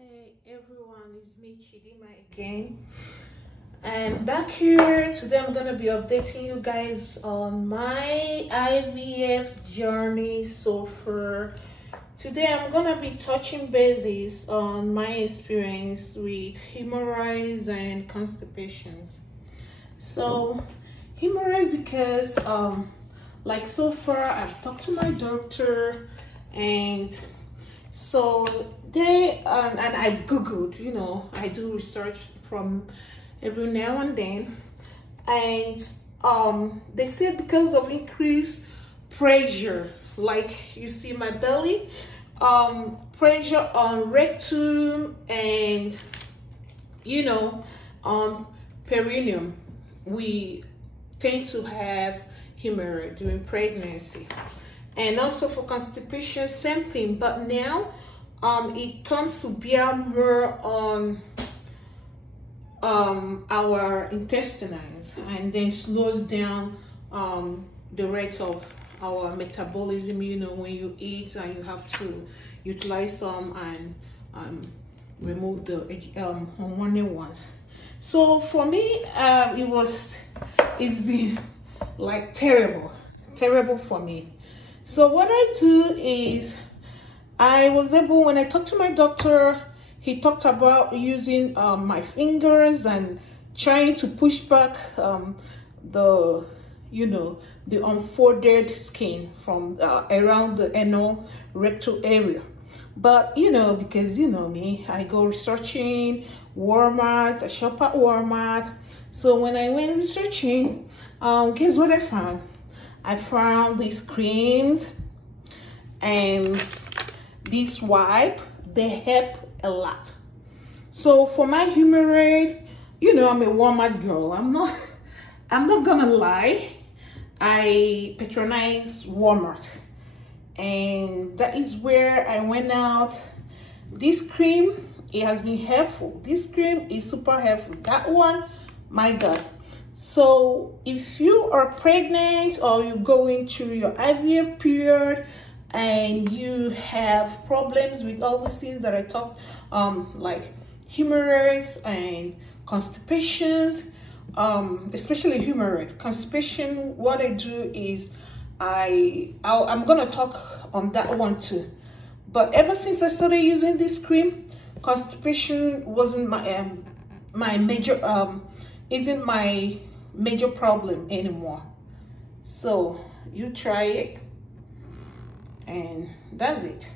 Hey everyone, it's me Chidima again. I'm back here. Today I'm gonna be updating you guys on my IVF journey so far. Today I'm gonna be touching bases on my experience with hemorrhoids and constipations. So hemorrhoids because like so far I've talked to my doctor, and so they and I've googled, you know, I do research from every now and then, and they said because of increased pressure, like you see my belly, pressure on rectum and you know on perineum, we tend to have hemorrhoid during pregnancy. And also for constipation, same thing, but now it comes to bear more on our intestines, and then slows down the rate of our metabolism. You know, when you eat and you have to utilize some and remove the hormonal ones. So for me, it's been like terrible for me. So what I do is I was able, when I talked to my doctor, he talked about using my fingers and trying to push back the unfolded skin from around the anal rectal area. But you know, because you know me, I go researching Walmart, I shop at Walmart. So when I went researching, guess what I found? I found these creams and this wipe. They help a lot. So for my hemorrhoid, you know, I'm a Walmart girl. I'm not gonna lie. I patronize Walmart, and that is where I went out. This cream, it has been helpful. This cream is super helpful. That one, my God. So if you are pregnant or you're going through your IVF period and you have problems with all these things that I talked, like hemorrhoids and constipations, especially hemorrhoid constipation, what I do is I'm gonna talk on that one too. But ever since I started using this cream, constipation wasn't my major problem anymore. So you try it, and that's it.